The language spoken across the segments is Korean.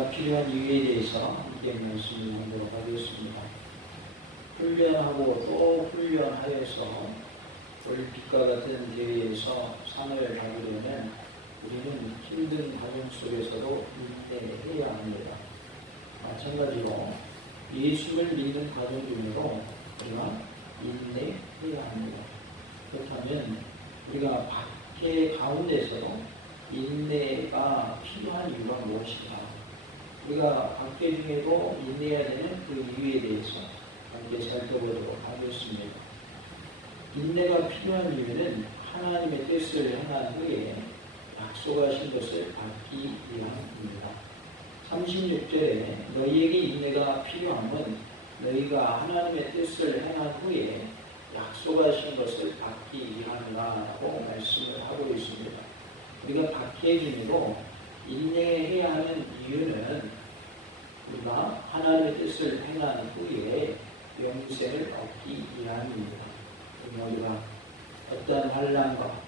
인내가 필요한 이유에 대해서 함께 말씀을 나누도록 하겠습니다. 훈련하고 또 훈련하여서 올림픽과 같은 대회에서 상을 받으려면 우리는 힘든 과정 속에서도 인내해야 합니다. 마찬가지로 예수를 믿는 과정 중에도 우리가 인내해야 합니다. 그렇다면 우리가 박해 가운데서도 인내가 필요한 이유가 무엇인가? 우리가 박해 중에도 인내해야 되는 그 이유에 대해서 함께 살펴보도록 하겠습니다. 인내가 필요한 이유는 하나님의 뜻을 행한 후에 약속하신 것을 받기 위함입니다. 36절에 너희에게 인내가 필요함은 너희가 하나님의 뜻을 행한 후에 약속하신 것을 받기 위함이라고 말씀을 하고 있습니다. 우리가 박해 중에도 인내해야 하는 이유는 우리가 하나님의 뜻을 행한 후에 영생을 얻기 위함입니다. 우리가 어떠한 환난과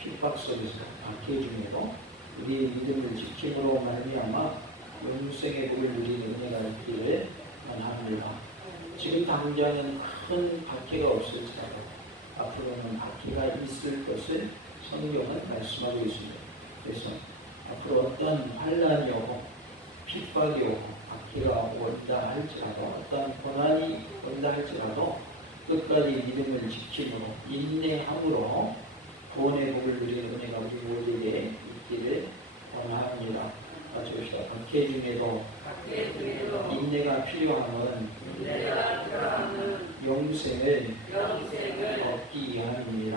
핍박 속에서 박해 중에도 우리의 믿음을 지킴으로 말미암아 영생의 복을 누리는 은혜가 있기를 원합니다. 지금 당장은 큰 박해가 없을지라도 앞으로는 박해가 있을 것을 성경은 말씀하고 있습니다. 그래서 앞으로 어떤 환난이 오고 핍박이 오고 박해가 온다 할지라도 어떤 고난이 온다 할지라도 끝까지 믿음을 지킴으로 인내함으로 구원의 복을 누리는 은혜가 우리 모두에게 있기를 원합니다. 가져오시다. 박해 중에도 인내가 필요함은 영생을 얻기 위함입니다.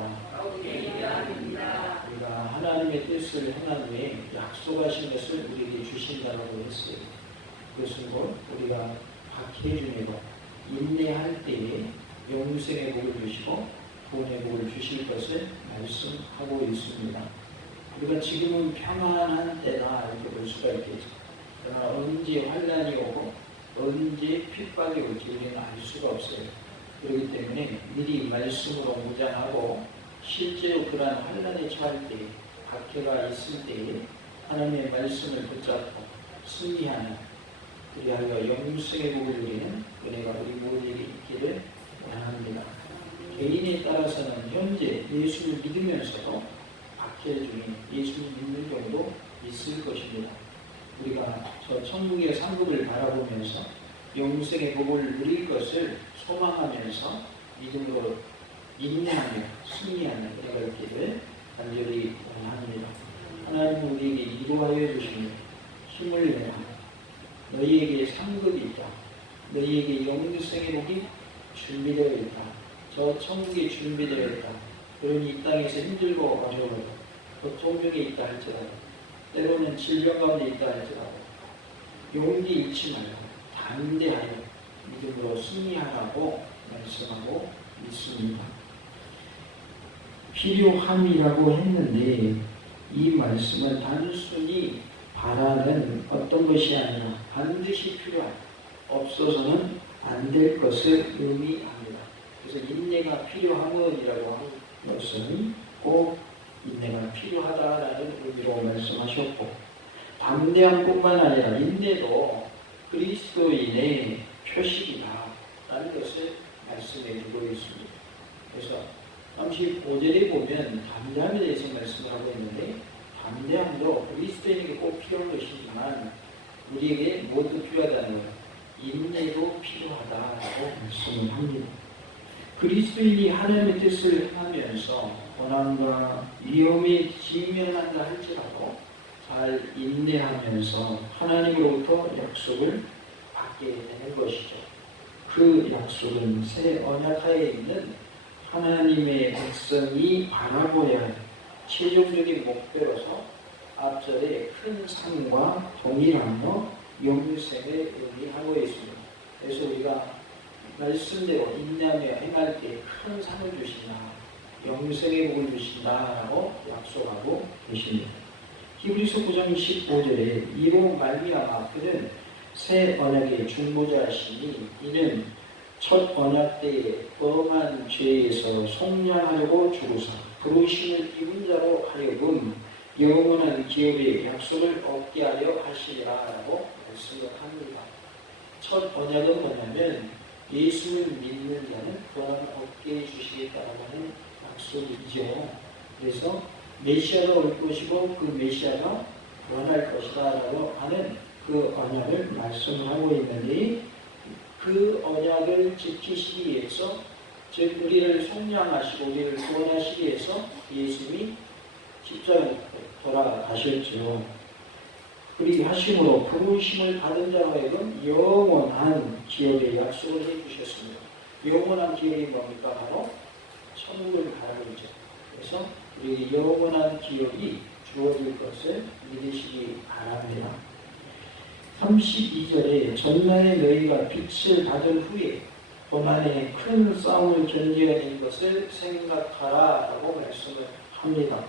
우리가 하나님의 뜻을 행한 후에 약속하신 것을 우리에게 주신다고 했어요. 그것은 곧 우리가 박해 중에도 인내할 때에 영생의 복을 주시고 구원의 복을 주실 것을 말씀하고 있습니다. 우리가 지금은 평안한 때다 이렇게 볼 수가 있겠죠. 그러나 언제 환난이 오고 언제 핍박이 올지 우리는 알 수가 없어요. 그렇기 때문에 미리 말씀으로 무장하고 실제로 그러한 환난에 처할 때, 박해가 있을 때에 하나님의 말씀을 붙잡고 승리하는 우리하여 영생의 복을 누리는 은혜가 우리 모두에게 있기를 원합니다. 개인에 따라서는 현재 예수를 믿으면서도 박해 중에 예수를 믿는 경우도 있을 것입니다. 우리가 저 천국의 상급을 바라보면서 영생의 복을 누릴 것을 소망하면서 믿음으로 인내하며 승리하는 은혜가 있기를 간절히 원합니다. 하나님은 우리에게 이루하여 주시며 힘을 내라. 너희에게 상급이 있다. 너희에게 영생의 복이 준비되어 있다. 저 천국이 준비되어 있다. 그러니 이 땅에서 힘들고 어려워도 고통중에 있다 할지라도 때로는 질병 가운데 있다 할지라도 용기 잃지 말고 담대하여 믿음으로 승리하라고 말씀하고 있습니다. 필요함이라고 했는데 이 말씀은 단순히 바라는 어떤 것이 아니라 반드시 필요한, 없어서는 안 될 것을 의미합니다. 그래서 인내가 필요함은이라고 하는 것은 꼭 인내가 필요하다라는 의미로 말씀하셨고, 담대함뿐만 아니라 인내도 그리스도인의 표식이다라는 것을 말씀해 주고 있습니다. 그래서 35절에 보면 담대함에 대해서 말씀을 하고 있는데, 담대함도 그리스도인에게 꼭 필요한 것이지만 우리에게 모두 필요하다는 것, 인내도 필요하다라고 말씀을 합니다. 그리스도인이 하나님의 뜻을 행하면서 고난과 위험에 직면한다 할지라도 잘 인내하면서 하나님으로부터 약속을 받게 되는 것이죠. 그 약속은 새 언약하에 있는 하나님의 백성이 바라보아야 할 최종적인 목표로서 앞절에 큰 상과 동일하며 영생을 의미하고 있습니다. 그래서 우리가 말씀대로 인내하며 행할 때 큰 상을 주신다, 영생의 복을 주신다라고 약속하고 계십니다. 히브리서 9장 15절에 이로 말미암아 그는 새 언약의 중보자시니 이는 첫 언약 때에 범한 죄에서 속량하려고 죽으사 부르심을 입은 자로 하여금 영원한 기업의 약속을 얻게 하려 하시리라라고 말씀을 합니다. 첫 언약은 뭐냐면 예수를 믿는 자는 구원을 얻게 해주시겠다라고 하는 약속이죠. 그래서 메시아가 올 것이고 그 메시아가 구원할 것이다라고 하는 그 언약을 말씀하고 있는데, 그 언약을 지키시기 위해서, 즉 우리를 속량하시고 우리를 구원하시기 위해서 예수님이 십자가에 돌아가셨죠. 그리 하심으로 부르심을 받은 자로 하여금 영원한 기업의 약속을 해주셨습니다. 영원한 기업이 뭡니까? 바로 천국을 바라보죠. 그래서 우리 영원한 기업이 주어질 것을 믿으시기 바랍니다. 32절에 전날에 너희가 빛을 받은 후에 고난의 큰 싸움을 견뎌야 될 것을 생각하라 라고 말씀을 합니다.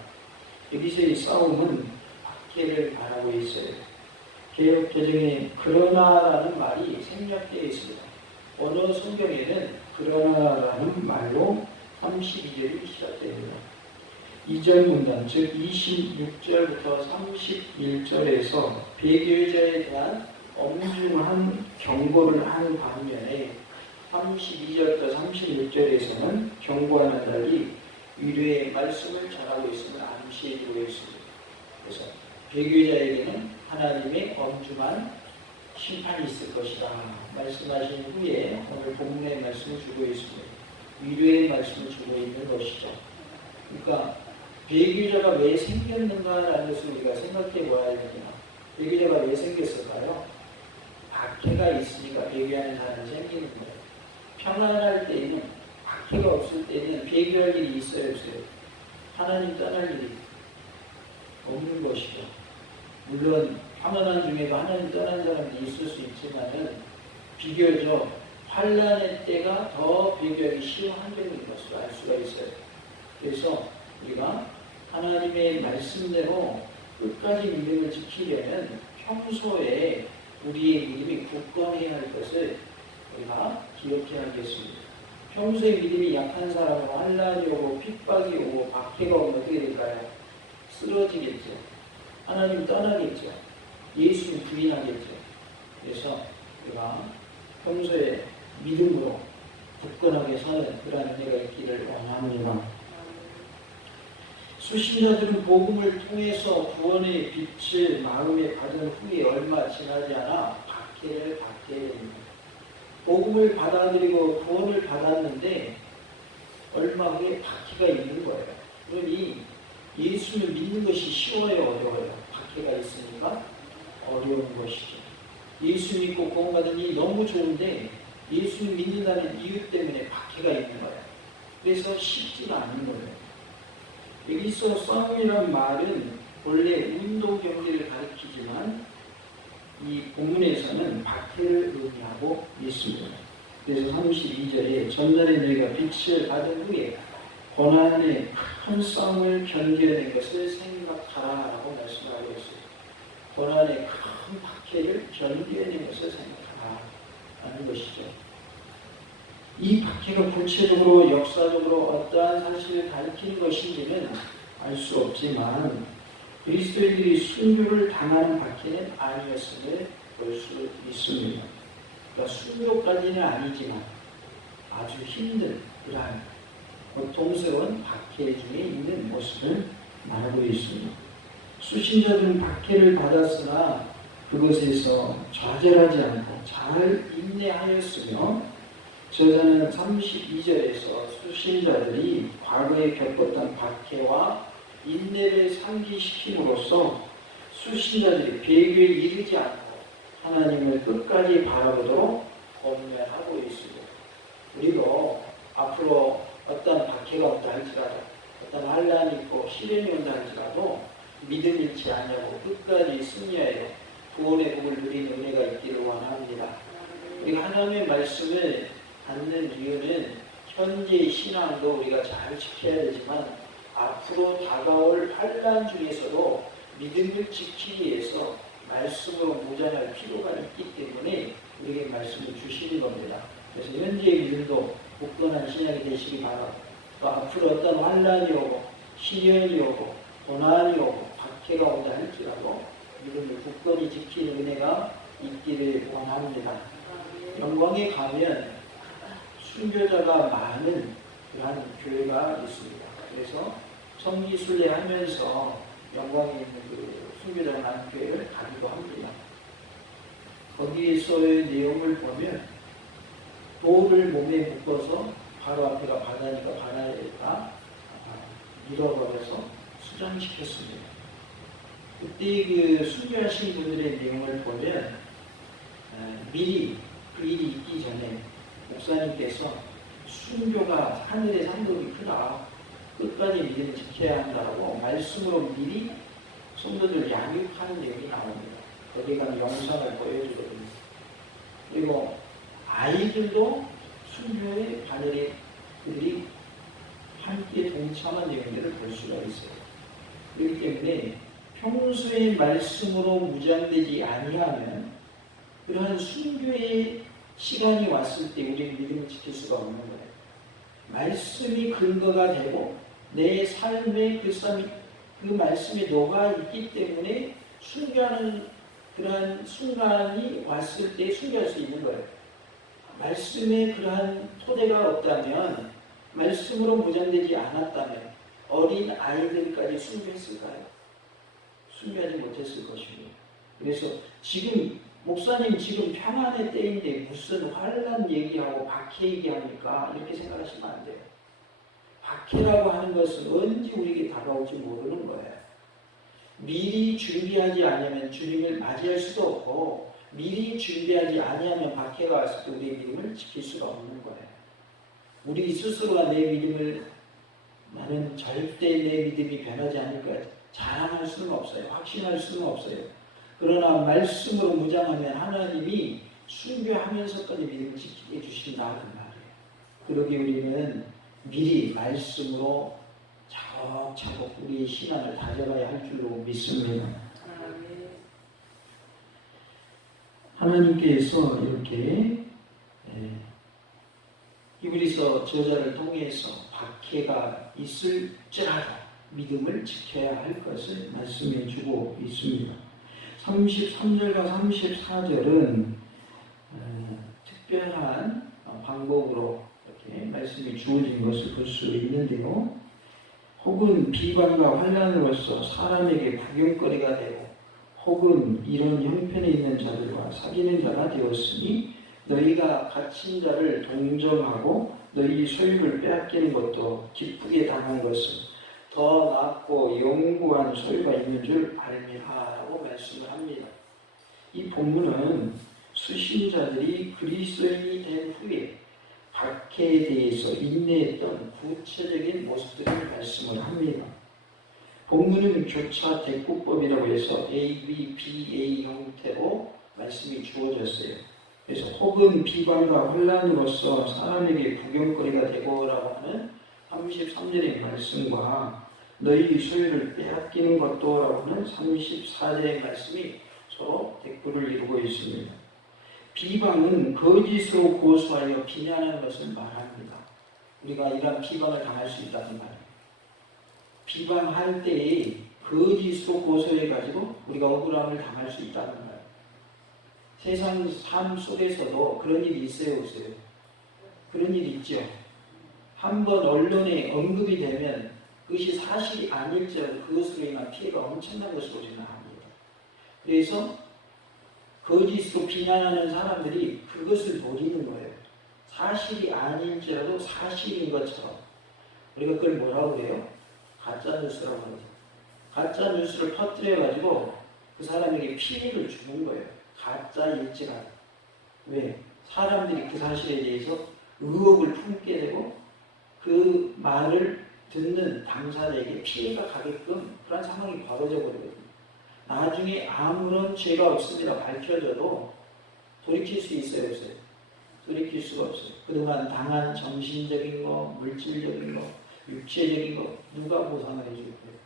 여기서의 싸움은 박해를 말하고 있어요. 개역개정에 그러나라는 말이 생략되어 있습니다. 어느 성경에는 그러나라는 말로 32절이 시작됩니다. 이전 문단, 즉 26절부터 31절에서 배교자에 대한 엄중한 경고를 하는 반면에 32절부터 36절에서는 경고하는 달리 위로의 말씀을 전하고 있음을 암시해주고 있습니다. 그래서 배교자에게는 하나님의 엄중한 심판이 있을 것이다 말씀하신 후에 오늘 본문의 말씀을 주고 있습니다. 위로의 말씀을 주고 있는 것이죠. 그러니까 배교자가 왜 생겼는가라는 것을 우리가 생각해 보아야 됩니다. 배교자가 왜 생겼을까요? 박해가 있으니까 배교하는 사람이 생기는 거예요. 평안할 때에는, 박해가 없을 때는 배교할 일이 있어요, 없어요? 하나님 떠날 일이 없는 것이죠. 물론 평안한 중에도 하나님 떠난 사람도 있을 수 있지만은 비교적 환난의 때가 더 배교하기 쉬운 환경인 것을 알 수가 있어요. 그래서 우리가 하나님의 말씀대로 끝까지 믿음을 지키려면 평소에 우리의 믿음이 굳건해야 할 것을 우리가 기억해야겠습니다. 평소에 믿음이 약한 사람은 환난이 오고 핍박이 오고 박해가 오면 어떻게 될까요? 쓰러지겠죠. 하나님 떠나겠죠. 예수님 부인하겠죠. 그래서 우리가 평소에 믿음으로 굳건하게 사는 그러한 은혜가 있기를 원합니다. 수신자들은 복음을 통해서 구원의 빛을 마음에 받은 후에 얼마 지나지 않아 박해를 받게 됩니다. 복음을 받아들이고 구원을 받았는데 얼마 후에 박해가 있는 거예요. 그러니 예수를 믿는 것이 쉬워요, 어려워요? 박해가 있으니까 어려운 것이죠. 예수 믿고 구원받은 일이 너무 좋은데 예수를 믿는다는 이유 때문에 박해가 있는 거예요. 그래서 쉽지가 않은 거예요. 여기서 싸움이란 말은 원래 운동 경기를 가리키지만 이 본문에서는 박해를 의미하고 있습니다. 그래서 32절에 전날에 너희가 빛을 받은 후에 고난의 큰 싸움을 견뎌낸 것을 생각하라 라고 말씀하고 있어요. 고난의 큰 박해를 견뎌낸 것을 생각하라 라는 것이죠. 이 박해가 구체적으로 역사적으로 어떠한 사실을 가리키는 것인지는 알 수 없지만 그리스도인들이 순교를 당하는 박해는 아니었음을 볼 수 있습니다. 그러니까 순교까지는 아니지만 아주 힘든 그러한 고통스러운 박해 중에 있는 모습을 말하고 있습니다. 수신자들은 박해를 받았으나 그것에서 좌절하지 않고 잘 인내하였으며 저자는 32절에서 수신자들이 과거에 겪었던 박해와 인내를 상기시킴으로써 수신자들이 배교에 이르지 않고 하나님을 끝까지 바라보도록 권면하고 있습니다. 우리도 앞으로 어떤 박해가 온다 할지라도 어떤 환난이 있고 시련이 온다 할지라도 믿음 잃지 않냐고 끝까지 승리하여 구원의 복을 누리는 은혜가 있기를 원합니다. 우리가 하나님의 말씀을 받는 이유는 현재의 신앙도 우리가 잘 지켜야 되지만 앞으로 다가올 환난 중에서도 믿음을 지키기 위해서 말씀으로 무장할 필요가 있기 때문에 우리에게 말씀을 주시는 겁니다. 그래서 현재의 믿음도 굳건한 신앙이 되시기 바랍니다. 앞으로 어떤 환난이 오고 시련이 오고 고난이 오고 박해가 온다 할지라도 믿음을 굳건히 지키는 은혜가 있기를 원합니다. 영광에 가면 순교자가 많은 그러한 교회가 있습니다. 그래서 성지순례 하면서 영광에 있는 그 순교자가 많은 교회를 가기도 합니다. 거기에서의 내용을 보면 돌을 몸에 묶어서 바로 앞에가 바다니까 바다에다 밀어버려서 수장시켰습니다. 그때 그 순교하신 분들의 내용을 보면 미리 그 일이 있기 전에 목사님께서 순교가 하늘의 상급이 크다, 끝까지 믿음을 지켜야 한다고 말씀으로 미리 성도들 양육하는 내용이 나옵니다. 거기에 가는 영상을 보여주거든요. 그리고 아이들도 순교의 바늘에 그들이 함께 동참한 내용들을 볼 수가 있어요. 그렇기 때문에 평소의 말씀으로 무장되지 아니하면 그러한 순교의 시간이 왔을 때 우리는 믿음을 지킬 수가 없는 거예요. 말씀이 근거가 되고 내 삶에 그 말씀에 녹아 있기 때문에 순교하는 그러한 순간이 왔을 때 순교할 수 있는 거예요. 말씀에 그러한 토대가 없다면, 말씀으로 무장되지 않았다면 어린 아이들까지 순교했을까요? 순교하지 못했을 것입니다. 그래서 지금 목사님 지금 평안의 때인데 무슨 환난 얘기하고 박해 얘기합니까? 이렇게 생각하시면 안 돼요. 박해라고 하는 것은 언제 우리에게 다가올지 모르는 거예요. 미리 준비하지 않으면 주님을 맞이할 수도 없고, 미리 준비하지 아니하면 박해가 왔을 때 우리의 믿음을 지킬 수가 없는 거예요. 우리 스스로가 내 믿음을, 나는 절대 내 믿음이 변하지 않을까 자랑할 수는 없어요. 확신할 수는 없어요. 그러나 말씀으로 무장하면 하나님이 순교하면서까지 믿음을 지키게 해주신다는 말이에요. 그러기 우리는 미리 말씀으로 차곡차곡 우리의 신앙을 다져가야 할 줄로 믿습니다. 하나님께서 이렇게 히브리서 저자를 통해서 박해가 있을지라도 믿음을 지켜야 할 것을 말씀해 주고 있습니다. 33절과 34절은 특별한 방법으로 이렇게 말씀이 주어진 것을 볼 수 있는데요. 혹은 비방과 환난으로서 사람에게 구경거리가 되고, 혹은 이런 형편에 있는 자들과 사귀는 자가 되었으니 너희가 갇힌 자를 동정하고 너희 소유를 빼앗기는 것도 기쁘게 당한 것은 더 낫고 영구한 소유가 있는 줄 알미라라고 말씀을 합니다. 이 본문은 수신자들이 그리스도인이 된 후에 박해에 대해서 인내했던 구체적인 모습들을 말씀을 합니다. 본문은 교차 대꾸법이라고 해서 A, B, B, A 형태로 말씀이 주어졌어요. 그래서 혹은 비방과 혼란으로서 사람에게 구경거리가 되고라고 하는 33절의 말씀과 너희 소유를 빼앗기는 것도 라고 하는 34절의 말씀이 서로 대꾸를 이루고 있습니다. 비방은 거짓으로 고소하여 비난하는 것을 말합니다. 우리가 이러한 비방을 당할 수 있다는 말이에요. 비방할 때에 거짓으로 고소해가지고 우리가 억울함을 당할 수 있다는 말이에요. 세상 삶 속에서도 그런 일이 있어요, 없어요? 그런 일이 있죠. 한번 언론에 언급이 되면 그것이 사실이 아닐지라도 그것으로 인한 피해가 엄청난 것을 우리는 압니다. 그래서 거짓으로 비난하는 사람들이 그것을 노리는 거예요. 사실이 아닐지라도 사실인 것처럼. 우리가 그걸 뭐라고 그래요? 가짜뉴스라고 하죠. 가짜뉴스를 퍼뜨려가지고 그 사람에게 피해를 주는 거예요. 가짜일지라도. 왜? 사람들이 그 사실에 대해서 의혹을 품게 되고 그 말을 듣는 당사자에게 피해가 가게끔 그런 상황이 벌어져 버리거든요. 나중에 아무런 죄가 없습니다. 밝혀져도 돌이킬 수 있어요, 없어요? 돌이킬 수가 없어요. 그동안 당한 정신적인 거, 물질적인 거, 육체적인 거 누가 보상을 해줄 거예요?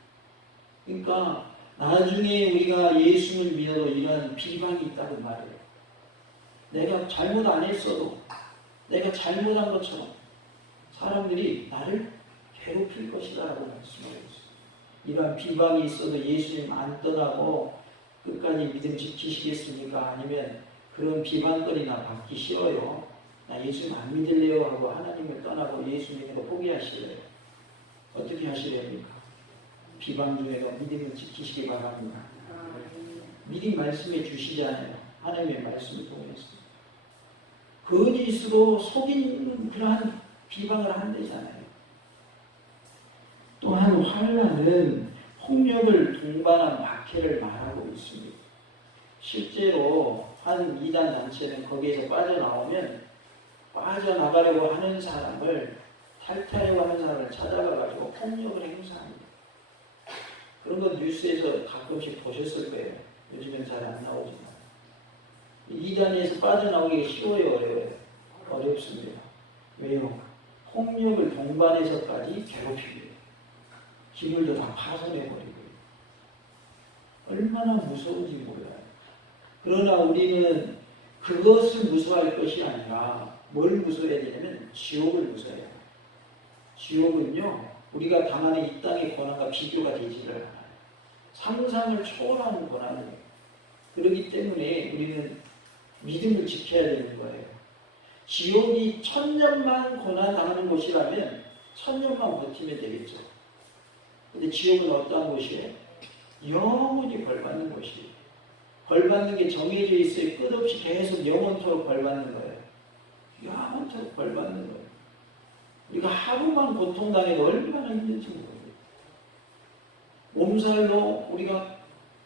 그러니까 나중에 우리가 예수를 믿어도 이런 비방이 있다는 말이에요. 내가 잘못 안 했어도 내가 잘못한 것처럼 사람들이 나를 괴롭힐 것이다 라고 말씀하고 있어요. 이러한 비방이 있어도 예수님 안 떠나고 끝까지 믿음 지키시겠습니까? 아니면 그런 비방거리나 받기 싫어요. 나 예수님 안 믿을래요 하고 하나님을 떠나고 예수님으로 포기하실래요? 어떻게 하시렵니까? 비방 중에도 믿음을 지키시기 바랍니다. 미리 말씀해 주시잖아요. 하나님의 말씀을 통해서. 거짓으로 속이는 그러한 비방을 한대잖아요. 또한 환난은 폭력을 동반한 박해를 말하고 있습니다. 실제로 한 이단 단체는 거기에서 빠져나가려고 하는 사람을 탈퇴하려고 하는 사람을 찾아가가지고 폭력을 행사합니다. 그런 건 뉴스에서 가끔씩 보셨을 거예요. 요즘엔 잘 안 나오지만. 이단에서 빠져나오기가 쉬워요, 어려워요? 어렵습니다. 왜요? 폭력을 동반해서까지 괴롭히고요. 기물도 다 파손해버리고요. 얼마나 무서운지 몰라요. 그러나 우리는 그것을 무서워할 것이 아니라 뭘 무서워해야 되냐면 지옥을 무서워해야 돼요. 지옥은요, 우리가 당하는 이 땅의 고난과 비교가 되지를 않아요. 상상을 초월하는 고난이에요. 그렇기 때문에 우리는 믿음을 지켜야 되는 거예요. 지옥이 1000년만 고난 당하는 곳이라면 1000년만 버티면 되겠죠. 근데 지옥은 어떠한 곳이에요? 영원히 벌받는 곳이에요. 벌받는 게 정해져 있어요. 끝없이 계속 영원토록 벌받는 거예요. 영원토록 벌받는 거예요. 우리가 하루만 고통당해도 얼마나 힘든지 모르겠어요. 몸살로 우리가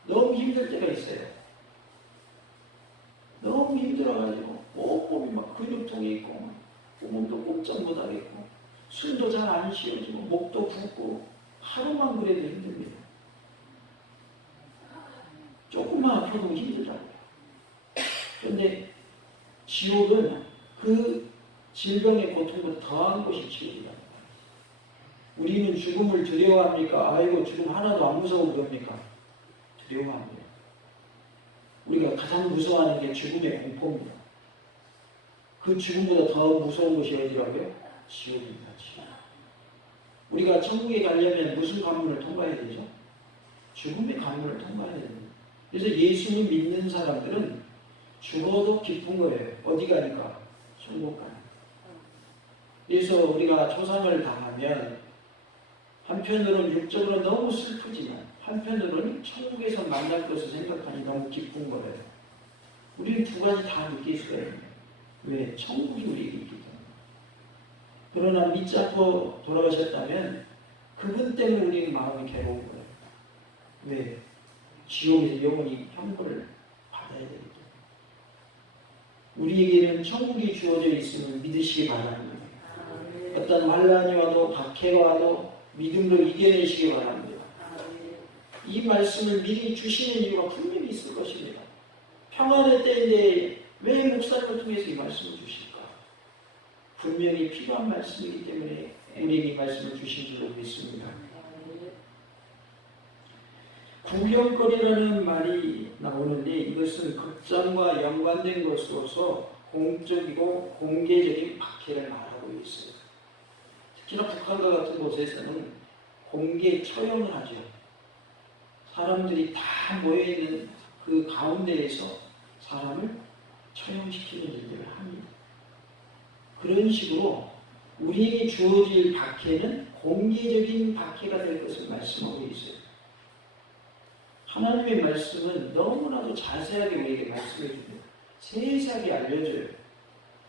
너무 힘들 때가 있어요. 너무 힘들어가지고 온몸이 막 근육통이 있고 몸도 꼼짝 못하겠고 숨도 잘 안 쉬어지고 목도 붓고 하루만 그래도 힘듭니다. 조금만 아파도 힘들다고요. 그런데 지옥은 그 질병의 고통보다 더한 것이 지옥이다. 우리는 죽음을 두려워합니까? 아이고 죽음 하나도 안 무서워 그럽니까? 두려워합니다. 우리가 가장 무서워하는 게 죽음의 공포입니다. 그 죽음보다 더 무서운 것이 어디라고요? 지옥입니다. 지옥. 우리가 천국에 가려면 무슨 관문을 통과해야 되죠? 죽음의 관문을 통과해야 됩니다. 그래서 예수를 믿는 사람들은 죽어도 기쁜 거예요. 어디 가니까? 천국 가니까. 그래서 우리가 초상을 당하면 한편으로는 육적으로 너무 슬프지만 한편으로는 천국에서 만날 것을 생각하니 너무 기쁜 거예요. 우리는 두 가지 다 느낄 수가 있어요. 왜? 천국이 우리에게 있기 때문에. 그러나 믿지 않고 돌아가셨다면 그분 때문에 우리는 마음이 괴로운 거예요. 왜? 지옥에서 영원히 형벌을 받아야 되기 때문에. 우리에게는 천국이 주어져 있음을 믿으시기 바랍니다. 어떤 환난이 와도 박해가 와도 믿음으로 이겨내시기 바랍니다. 이 말씀을 미리 주시는 이유가 분명히 있을 것입니다. 평안의 때인데 왜 목사님을 통해서 이 말씀을 주실까? 분명히 필요한 말씀이기 때문에 우리에게 이 말씀을 주신 줄로 믿습니다. 구경거리라는 말이 나오는데 이것은 극장과 연관된 것으로서 공적이고 공개적인 박해를 말하고 있어요. 특히나 북한과 같은 곳에서는 공개 처형을 하죠. 사람들이 다 모여있는 그 가운데에서 사람을 처형시키는 일들을 합니다. 그런 식으로 우리에게 주어질 박해는 공개적인 박해가 될 것을 말씀하고 있어요. 하나님의 말씀은 너무나도 자세하게 우리에게 말씀해 줍니다. 세세하게 알려줘요.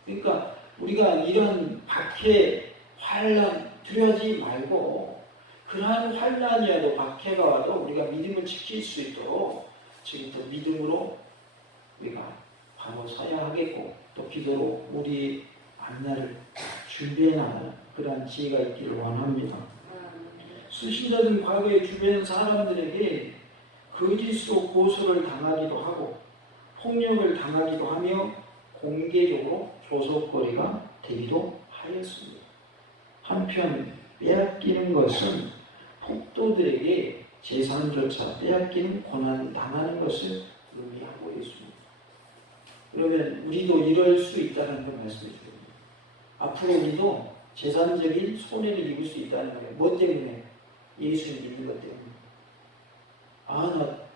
그러니까 우리가 이런 박해, 환난 두려워하지 말고 그러한 환난이라도 박해가 와도 우리가 믿음을 지킬 수 있도록 지금부터 믿음으로 우리가 바로 서야 하겠고 또 기도로 우리 앞날을 준비해 나가는 그러한 지혜가 있기를 원합니다. 수신자들 과거에 주변 사람들에게 거짓으로 고소를 당하기도 하고 폭력을 당하기도 하며 공개적으로 조속거리가 되기도 하였습니다. 한편 빼앗기는 것은 폭도들에게 재산조차 빼앗기는 고난 당하는 것을 의미하고 있습니다. 그러면 우리도 이럴 수 있다는 걸 말씀해 주십니다. 앞으로 우리도 재산적인 손해를 입을 수 있다는 거예요. 뭐 때문에? 예수를 믿는 것 때문에.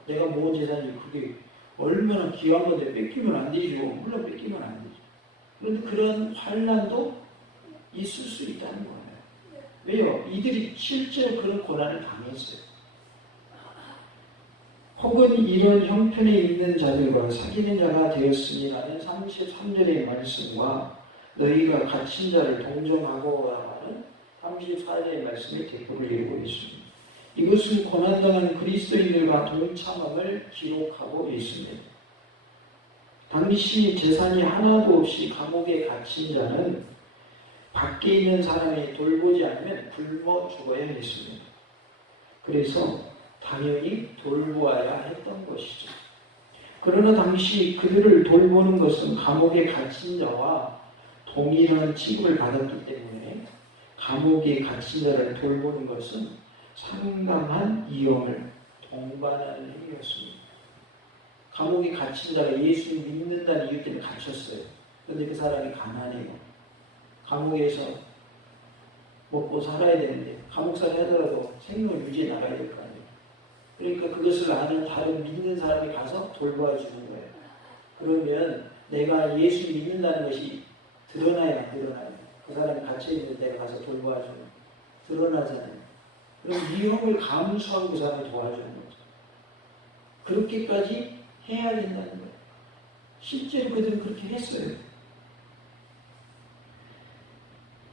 내가 모은 재산이 그게 얼마나 귀한 건데 뺏기면 안 되죠. 물론 뺏기면 안 되죠. 그런데 그런 환난도 있을 수 있다는 거예요. 왜요? 이들이 실제로 그런 고난을 당했어요. 혹은 이런 형편에 있는 자들과 사귀는 자가 되었으니라는 33절의 말씀과 너희가 갇힌 자를 동정하고 라는 34절의 말씀이 대표를 이루고 있습니다. 이것은 고난당한 그리스도인들과 동참함을 기록하고 있습니다. 당시 재산이 하나도 없이 감옥에 갇힌 자는 밖에 있는 사람이 돌보지 않으면 굶어 죽어야 했습니다. 그래서 당연히 돌보아야 했던 것이죠. 그러나 당시 그들을 돌보는 것은 감옥에 갇힌 자와 동일한 취급을 받았기 때문에 감옥에 갇힌 자를 돌보는 것은 상당한 위험을 동반하는 행위였습니다. 감옥에 갇힌 자가 예수를 믿는다는 이유 때문에 갇혔어요. 그런데 그 사람이 가난해요. 감옥에서 먹고 살아야 되는데 감옥살이 하더라도 생명을 유지해 나가야 될 거 아니에요. 그러니까 그것을 아는 다른 믿는 사람이 가서 돌봐주는 거예요. 그러면 내가 예수 믿는다는 것이 드러나야 안 드러나요. 그 사람이 갇혀있는데 내가 가서 돌봐주는 드러나잖아요. 그럼 위험을 감수하고 그 사람을 도와주는 거죠. 그렇게까지 해야 된다는 거예요. 실제로 그들은 그렇게 했어요.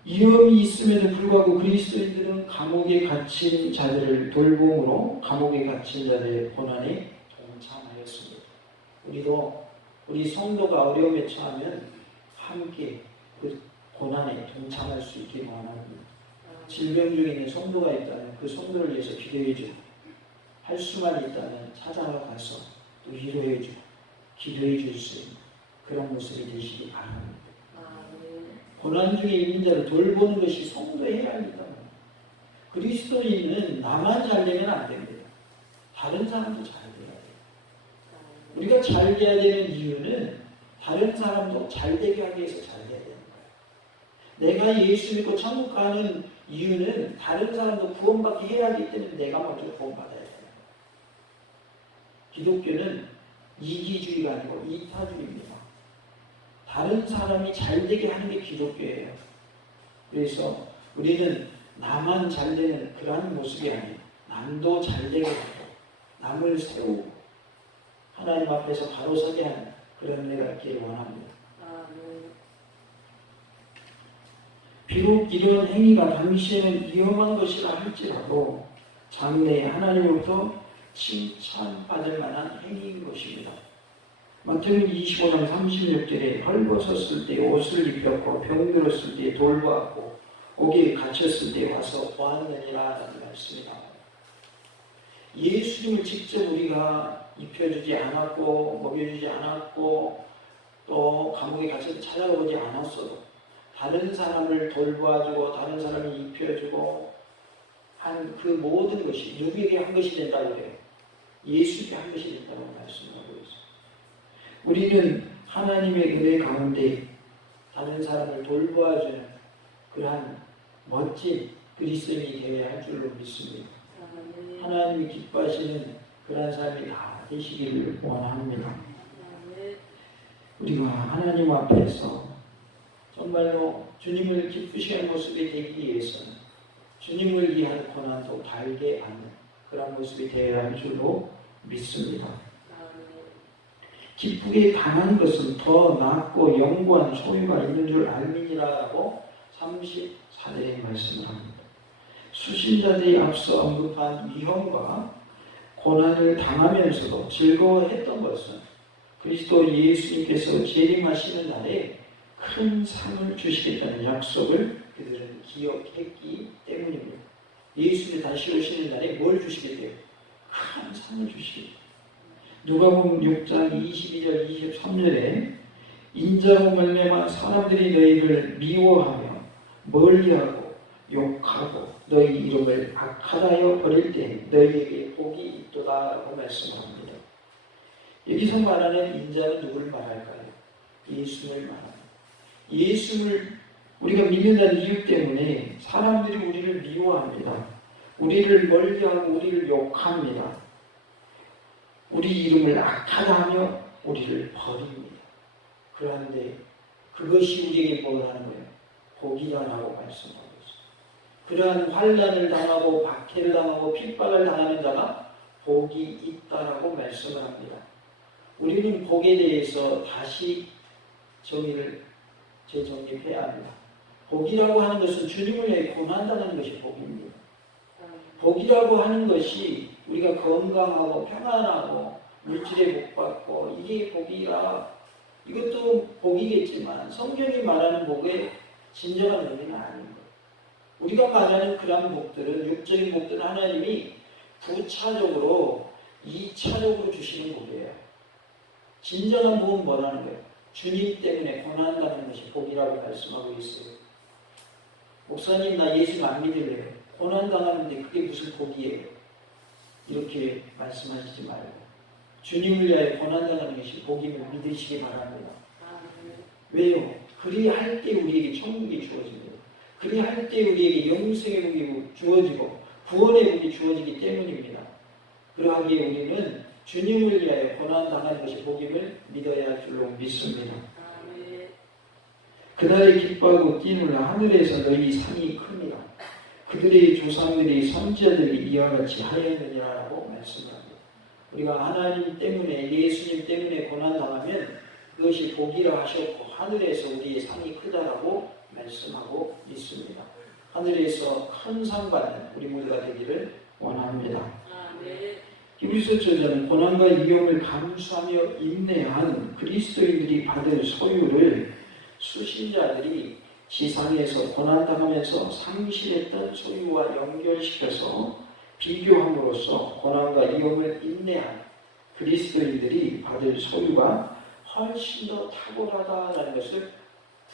위험이 있음에도 불구하고 그리스도인들은 감옥에 갇힌 자들을 돌봄으로 감옥에 갇힌 자들의 고난에 동참하였습니다. 우리 성도가 어려움에 처하면 함께 그 고난에 동참할 수 있기를 원합니다. 질병 중에 있는 성도가 있다면 그 성도를 위해서 기도해주고, 할 수만 있다면 찾아가서 또 위로해주고 기도해줄 수 있는 그런 모습이 되시기 바랍니다. 고난 중에 있는 자를 돌보는 것이 성도의 해야 합니다. 그리스도인은 나만 잘 되면 안 됩니다. 다른 사람도 잘 돼야 돼요. 우리가 잘 돼야 되는 이유는 다른 사람도 잘 되게 하기 위해서 잘 돼야 되는 거예요. 내가 예수 믿고 천국 가는 이유는 다른 사람도 구원받게 해야 하기 때문에 내가 먼저 구원받아야 돼요. 기독교는 이기주의가 아니고 이타주의입니다. 다른 사람이 잘 되게 하는 게 기독교예요. 그래서 우리는 나만 잘 되는 그러한 모습이 아니에요. 남도 잘 되게 하고 남을 세우고 하나님 앞에서 바로 서게 하는 그런 은혜가 있기를 원합니다. 비록 이런 행위가 당시에는 위험한 것이라 할지라도 장래에 하나님으로부터 칭찬받을 만한 행위인 것입니다. 마태복음 25장 36절에 헐벗었을 때 옷을 입혔고 병들었을 때 돌보았고 옥에 갇혔을 때 와서 보았느니라 라는 말씀이 나옵니다. 예수님을 직접 우리가 입혀주지 않았고 먹여주지 않았고 또 감옥에 갇혀서 찾아오지 않았어도 다른 사람을 돌봐주고 다른 사람을 입혀주고 한 그 모든 것이 누구에게 한 것이 된다고 그래요? 예수께 한 것이 된다고 말씀하고 있어요. 우리는 하나님의 은혜 가운데 다른 사람을 돌보아주는 그러한 멋진 그리스도인이 되어야 할 줄로 믿습니다. 하나님이 기뻐하시는 그러한 삶이 다 되시기를 원합니다. 우리가 하나님 앞에서 정말로 주님을 기쁘시게 하는 모습이 되기 위해서는 주님을 위한 고난도 달게 하는 그런 모습이 되어야 할 줄로 믿습니다. 기쁘게 당한 것은 더 낫고 영구한 소유가 있는 줄 알미니라라고 34절에 말씀을 합니다. 수신자들이 앞서 언급한 위험과 고난을 당하면서도 즐거워했던 것은 그리스도 예수님께서 재림하시는 날에 큰 상을 주시겠다는 약속을 그들은 기억했기 때문입니다. 예수님이 다시 오시는 날에 뭘 주시겠대요? 큰 상을 주시겠대요. 누가복음 6장 22절 23절에 인자로 말미암아 사람들이 너희를 미워하며 멀리하고 욕하고 너희 이름을 악하다여 버릴 때 너희에게 복이 있도다라고 말씀합니다. 여기서 말하는 인자는 누구를 말할까요? 예수를 말합니다. 예수를 우리가 믿는다는 이유 때문에 사람들이 우리를 미워합니다. 우리를 멀리하고 우리를 욕합니다. 우리 이름을 악하다며 우리를 버립니다. 그런데 그것이 우리에게 뭘 하는 거예요? 복이라고 말씀하고 있어요. 그러한 환난을 당하고 박해를 당하고 핍박을 당하는 자가 복이 있다라고 말씀을 합니다. 우리는 복에 대해서 다시 재정립해야 합니다. 복이라고 하는 것은 주님을 위해 고난당하는 것이 복입니다. 복이라고 하는 것이 우리가 건강하고 평안하고 물질에 복받고 이게 복이라 이것도 복이겠지만 성경이 말하는 복의 진정한 의미는 아닌 거예요. 우리가 말하는 그런 복들은 육적인 복들은 하나님이 부차적으로 2차적으로 주시는 복이에요. 진정한 복은 뭐라는 거예요? 주님 때문에 고난당하는 것이 복이라고 말씀하고 있어요. 목사님 나 예수 안 믿을래요. 고난당하는데 그게 무슨 복이에요? 이렇게 말씀하시지 말고 주님을 위하여 고난당하는 것이 복임을 믿으시기 바랍니다. 왜요? 그리할 때 우리에게 천국이 주어집니다. 그리할 때 우리에게 영생의 복이 주어지고 구원의 복이 주어지기 때문입니다. 그러하기에 우리는 주님을 위하여 고난당하는 것이 복임을 믿어야 할 줄로 믿습니다. 그날에 기뻐하고 뛰노라. 하늘에서 너희 상이 큽니다. 그들의 조상들이 선지자들이 이와 같이 하였느니라라고 말씀합니다. 우리가 하나님 때문에 예수님 때문에 고난당하면 그것이 복이라 하셨고 하늘에서 우리의 상이 크다라고 말씀하고 있습니다. 하늘에서 큰 상 받는 우리 모두가 되기를 원합니다. 히브리서 저자는 고난과 위험을 감수하며 인내한 그리스도인들이 받을 소유를 수신자들이 지상에서 고난당하면서 상실했던 소유와 연결시켜서 비교함으로써 고난과 위험을 인내한 그리스도인들이 받을 소유가 훨씬 더 탁월하다는 것을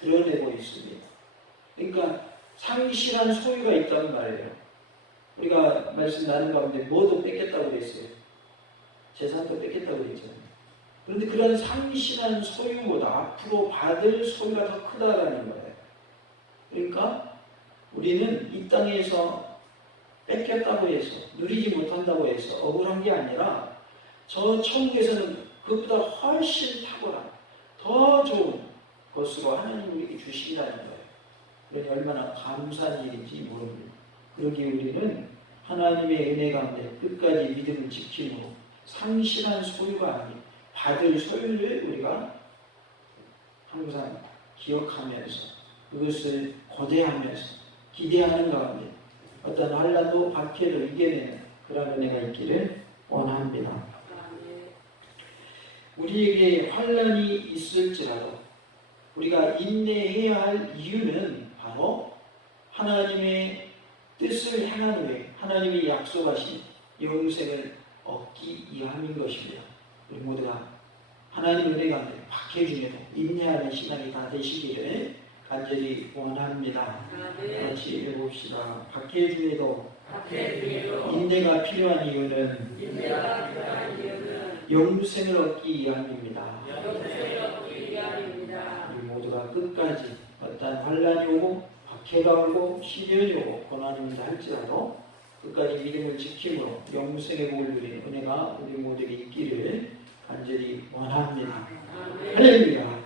드러내고 있습니다. 그러니까 상실한 소유가 있다는 말이에요. 우리가 말씀 나눈 가운데 뭐도 뺏겼다고 그랬어요. 재산도 뺏겼다고 그랬잖아요. 그런데 그런 상실한 소유보다 앞으로 받을 소유가 더 크다라는 거예요. 그러니까 우리는 이 땅에서 뺏겼다고 해서 누리지 못한다고 해서 억울한 게 아니라 저 천국에서는 그것보다 훨씬 탁월한 더 좋은 것으로 하나님 우리에게 주시라는 거예요. 그러니 얼마나 감사한 일인지 모릅니다. 그러기에 우리는 하나님의 은혜 가운데 끝까지 믿음을 지키므로 상실한 소유가 아닌 받을 소유를 우리가 항상 기억하면서 그것을 고대하면서 기대하는 가운데 어떤 환난도 박해도 이겨내는 그런 은혜가 있기를 원합니다. 우리에게 환난이 있을지라도 우리가 인내해야 할 이유는 바로 하나님의 뜻을 행한 후에 하나님이 약속하신 영생을 얻기 위함인 것입니다. 우리 모두가 하나님 은혜 가운데 박해 중에도 인내하는 시간이 다 되시기를 간절히 원합니다. 같이 읽어봅시다. 박해 중에도 인내가 필요한 이유는 영생을 얻기 위함입니다. 우리 모두가 끝까지 어떤 환난이 오고 박해가 오고 시련이 오고 고난이 온다 할지라도 끝까지 믿음을 지킴으로 영생의 복을 누리는 은혜가 우리 모두에게 있기를 간절히 원합니다. 할렐루야.